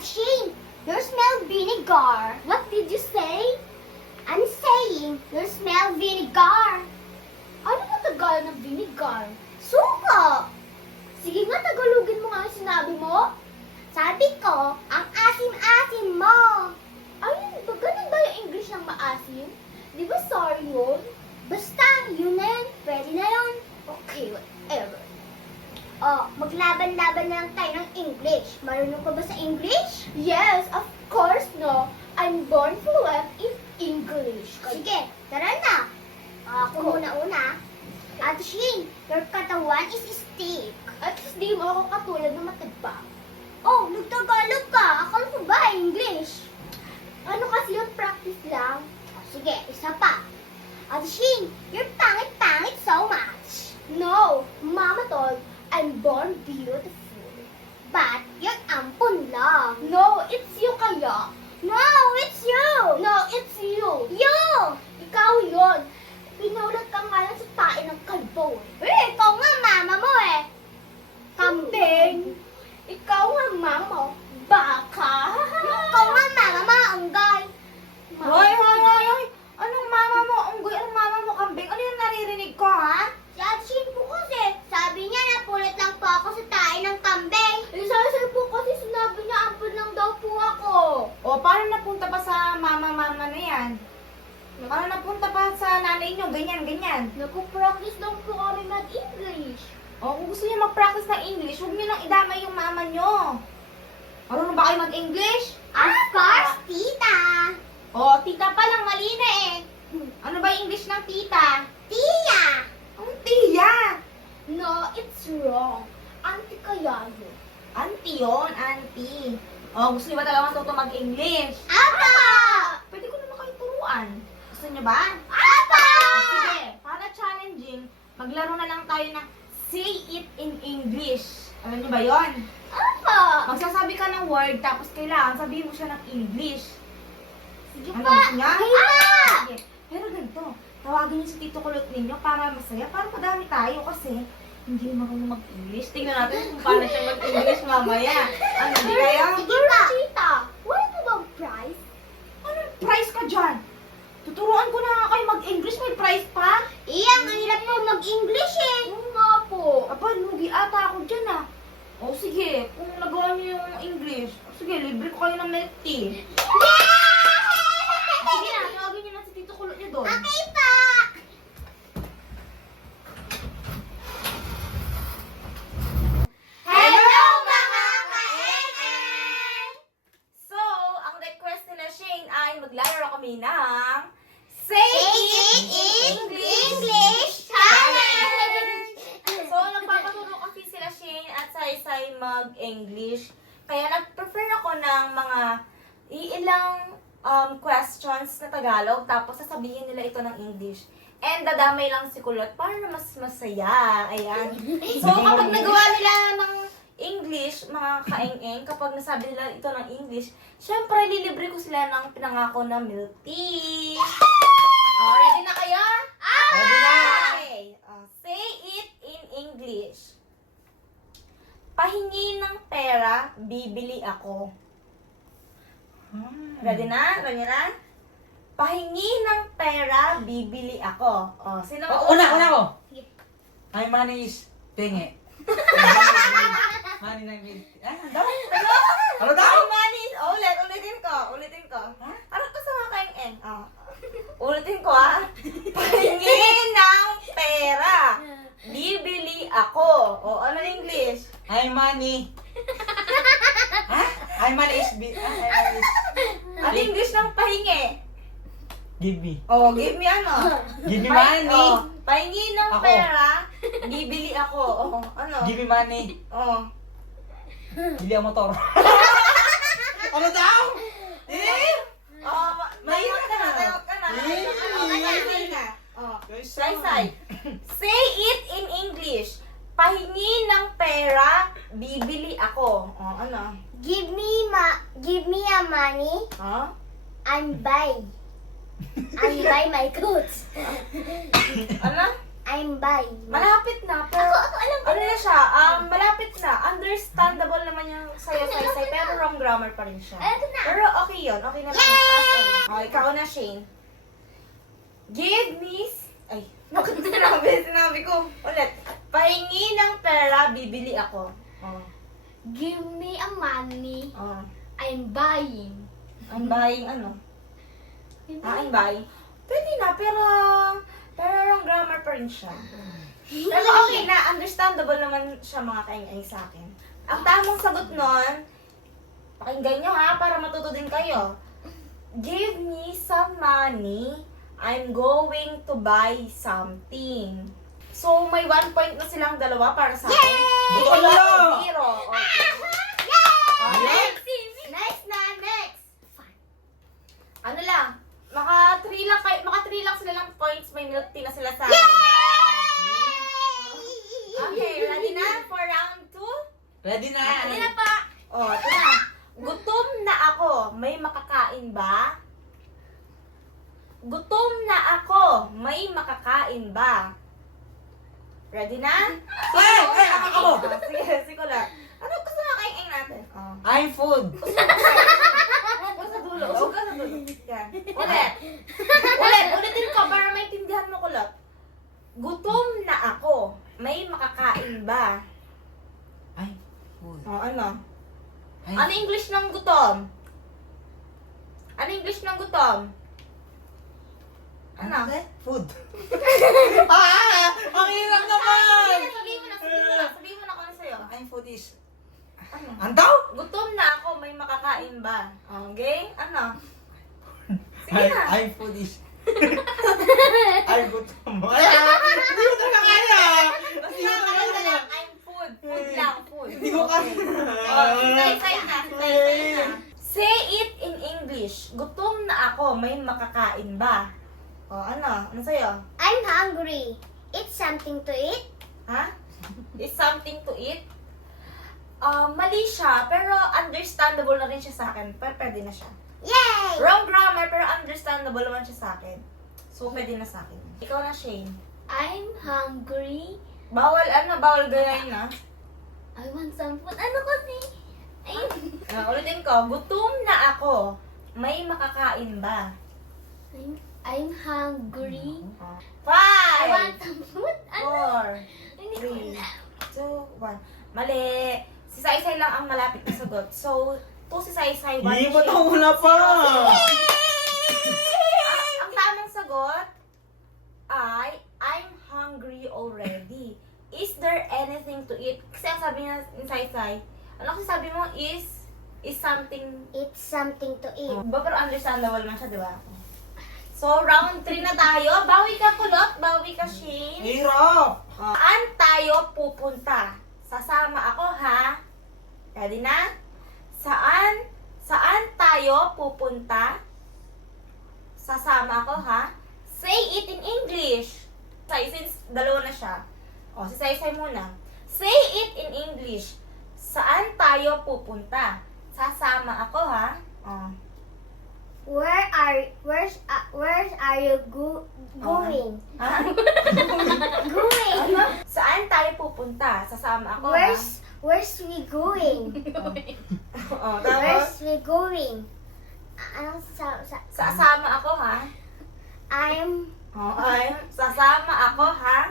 At Shane, you smell vinegar. What did you say? I'm saying you smell vinegar. Ano na Tagalog ng vinegar? Suka! Sige nga, Tagalogin mo nga yung sinabi mo. Sabi ko, ang asim-asim mo. Ayun ba? Ganun ba yung English ng maasim? Di ba sorry yun? Basta, yun na yun. Pwede na yun. Okay, whatever. Oh, maglaban-laban na lang tayo ng English. Marunong ka ba sa English? Yes, of course, no. I'm born fluent in English. Sige, tara na. Ako muna-una. Ate Shane, your katawan is stick. At least di mo ako katulad ng matagba. Oh, nagtagalog ka. Akala ko ba English? Ano kasi yung practice lang? Oh, sige, isa pa. Ate Shane, you're pangit-pangit so much. No, Mama told I'm born beautiful. But you're ampun lang. No, it's you kaya. No, it's you. No, it's you. You! Ikaw yun. Pinulat ka nga lang sa tae ng kalbo. Eh, ikaw nga mama mo eh. Kambing. Ikaw nga mama mo. Baka. Ikaw nga mama mo, unggay. Hoy, hoy, hoy, hoy! Anong mama mo, unggoy? Anong mama mo, kambing? Ano yung naririnig ko, ha? Si Ate Shane po kasi, sabi niya napulit lang po ako sa tae ng kambing. Eh, sabi po kasi sinabi niya ampun lang daw po ako. O, paano napunta pa sa mama-mama na yan? Paano napunta pa sa nanay nyo? Ganyan, ganyan. Nagpo-practice lang po kami mag-English. O, kung gusto niyo mag-practice ng English, huwag niyo lang idamay yung mama nyo. Marunong ba kayo mag-English? Of course, tita. O, tita pa lang, mali na eh. Ano ba yung English ng tita? Tia. Ang tiya! No, it's wrong. Auntie kaya yun. Auntie yun, auntie. O, gusto niyo ba talaga matuto mag-English? Apa! Pwede ko naman kayo turuan. Gusto niyo ba? Apa! Sige, para challenging, maglaro na lang tayo ng say it in English. Alam niyo ba yon? Apa! Magsasabi ka ng word, tapos kailangan sabihin mo siya ng English. Sige Ano, pa! gusto niya? Apa! Sige. Pero ganito, tawagin niyo si Tito Kulot ninyo para masaya, para madami tayo kasi hindi marunong mag-English. Tingnan natin kung paano siya mag-English mamaya. Ano, hindi kaya? Sige pa! Tita, wala po bang prize? Anong price ka dyan? Tuturuan ko na nga kayo mag-English, may price pa? Ang hirap po mag-English eh. Oo nga po. Aba, lugi ata ako dyan ah. O sige, kung nagawa niyo yung English, sige, libre ko kayo ng milk tea. Sige na, tawagin niyo na si Tito Kulot niyo doon. Okay pa! Hello mga ka-NN! So, ang request nila Shane ay maglalaro kami ng Say It in English Challenge! So, nagpapaturo kasi sila Shane at Saysay mag-English. Kaya nag-prefer ako ng mga iilang questions na Tagalog, tapos sasabihin nila ito ng English. And dadamay lang si Kulot para na mas masaya. Ayan. So, kapag nagawa nila ng English, mga kaeng-eng, kapag nasabi nila ito ng English, syempre, lilibre ko sila ng pinangako na milk tea. Ready na kayo? Ready na! Okay. Say it in English. Pahingi ng pera, bibili ako. Ready na? Ready na? Pahingi ng pera, bibili ako. Sino Una ko. Ay, money is tingi. Money na yung ang dami. Ano daw? Ay, manis. Ulitin ko. Ano ka sa mga kaing-eng? Ulitin ko Pahingi ng pera, bibili ako. Ano in English? Ay, money. Ha? Ay, money is Ano English ng pahingi? give me. Give me ano? Give me money. Pahingi ng Ako. pera, bibili ako. Ano? Give me money. Bili ang motor. Ano daw? Mayroon ka na. Say. Say it in English. Pahingi ng pera, bibili ako. Ano? Give me a money and buy my clothes. Ano? I'm buy. Malapit na, pero Ako alam ko ano na siya, malapit na. Understandable naman yung sayo-saysay, pero wrong grammar pa rin siya. Eto na. Pero okay yun. Okay na lang. Oh, ikaw na, Shane. Give me... Ay, bakit sinabi ko? Ulit. Pahingi ng pera, bibili ako. Oh. Give me a money. Oh. I'm buying. I'm buying ano? I'm buying. Pwede na, pero ang grammar pa rin siya. Pero okay na, understandable naman siya mga kaingay sa akin. Ang tamang sagot nun, pakinggan nyo ha, para matuto din kayo. Give me some money, I'm going to buy something. So, may 1 point na silang dalawa para sa akin. Yay! Wala! 0. Okay. Next! Next na, next! Ano lang, maka 3 lang sila lang points, may milk tea na sila sa akin. Okay, ready na for round 2? Ready na! Ano na pa? Oh, ito na. Gutom na ako, may makakain ba? Gutom na ako, may makakain ba? Ready na? Ako! Sige, lang. Ano gusto mo kain natin? Oh. I'm food! Huwag sa dulo. Huwag ka sa dulo. Yan. Ulitin ko para maintindihan mo kulot. Gutom na ako, may makakain ba? I'm food. Oh, ano? I'm Ano English ng gutom? Ano English ng gutom? Ano? Food. Ang hirap naman! Sabihin mo na kung ano sa'yo. I'm food is... Ano? Antaw? Gutom na ako, may makakain ba? Okay? Ano? Sige na. I'm food is... I'm gutom. Ay, hindi ko talaga kaya! Hindi ko Basta talaga kaya! I'm food. Food lang, food. Hindi ko kaya! Say na. Say it in English. Gutom na ako, may makakain ba? O, ano? Ano sa'yo? I'm hungry. It's something to eat. Ha? Is something to eat? Mali siya, pero understandable na rin siya sa akin. Pero pwede na siya. Yay! Wrong grammar, pero understandable naman siya sa akin. So, pwede na sa akin. Ikaw na, Shane. I'm hungry. Bawal gayahin na. I want some food. Ano kasi? Ulitin ko, gutom na ako. May makakain ba? I'm hungry. I 5, want some food. Ano? 4, Hindi ko 3, alam. 2, 1. Mali. Si Saysay lang ang malapit na sagot. So, si Saysay, 1 Iipot ako muna pa! Ang tamang sagot ay, I'm hungry already. Is there anything to eat? Kasi ang sabi niya ni Saysay, ano kasi sabi mo is something, It's something to eat. ba pero understandable man siya, di ba? So, round 3 na tayo. Bawi ka, Kulot. Bawi ka, Shane. Hirap! Saan tayo pupunta? Sasama ako, ha? Ready na? Saan tayo pupunta? Sasama ako, ha? Say it in English. Since dalawa na siya. O, si Saysay muna. Say it in English. Saan tayo pupunta? Sasama ako, ha? O. Where are you going? Ha? Going. Saan tayo pupunta? Sasama ako, ha? Where's we going? O, tapos, Where's we going? Anong sasama ako, ha? Okay. Sasama ako, ha?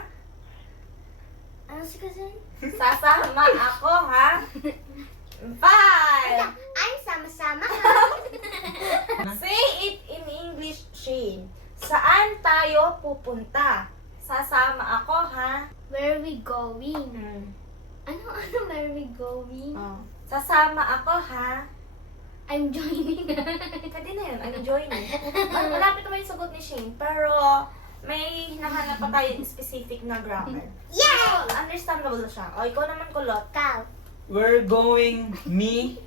Ano si kasi? Sasama ako, ha? 5! I'm sama-sama. Say it in English, Shane. Saan tayo pupunta? Sasama ako, ha? Where we going? Ano where we going? Oh. Sasama ako, ha? I'm joining. Pwede na yun, I'm joining. Malapit naman yung sagot ni Shane, pero may hinahanap pa tayo specific na grammar. Yay! Understandable na siya. O, ikaw naman, Kulot. Cow. We're going, me?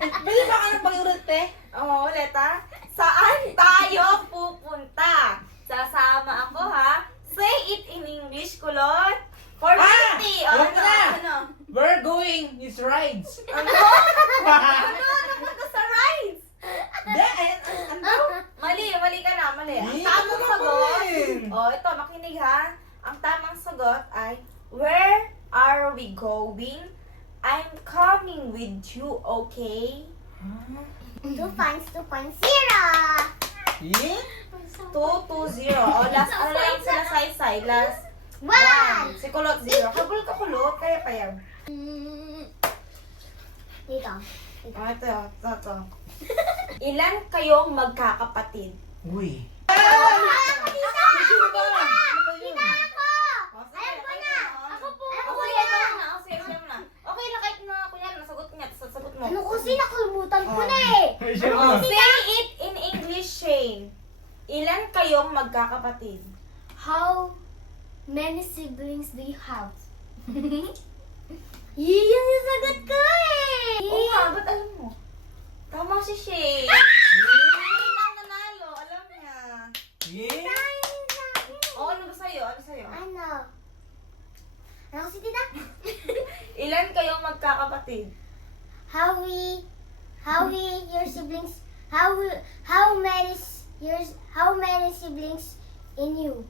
Pwede ba ka nang pag-ulit, te? Oo, ulit ha. Saan tayo pupunta? Sasama ako ha. Say it in English, Kulot. For 50. Alam ko na. Ano? We're going, is rides. Ano? Napunta sa rides. Ano? Mali ka na, mali. Ang Hindi, tamang ako sagot. naman. Ito, makinig ha. Ang tamang sagot ay, where are we going? I'm coming with you, okay? 2 points, 2.0. Eh? 2-0. O, last, ano lang sila say-say? Last 1. Si Kulot 0. Kabulot ka kulot, kaya pa yan. Dito. Ito. Ilan kayong magkakapatid? Uy. Sino ba? Ano ba yun? Ako! O, sige, Alam ko na! Ako po! O, Ako sige, na! ikaw na. O, sige, ikaw na. Okay lang, kahit na, kunyari, nasagot niya, sasagot mo. Ano kasi nakalimutan ko na eh. Ay, siya Oh, ba? say it in English, Shane. Ilan kayong magkakapatid? How many siblings do you have? Yun yung sagot ko eh! Oo nga, ba't alam mo? Tama si Shane. Shane ang nanalo, alam niya. Yeah? O, ano ba sa'yo? Ano sa'yo? Ano? Ano kasi tita? Ilan kayong magkakapatid? How your siblings, how many siblings in you?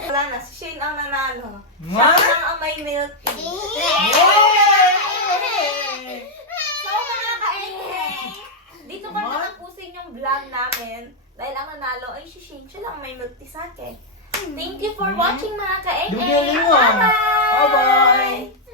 Wala na, si Shane ang nanalo. Siya What? lang ang may milk tea. So, mga ka-engay, dito ko What? natapusin yung vlog namin. Dahil ang nanalo ay si Shane. Siya lang ang may milk tea sa akin. Thank you for watching, mga ka-engay. Galing mo, ah. Bye-bye! Bye-bye!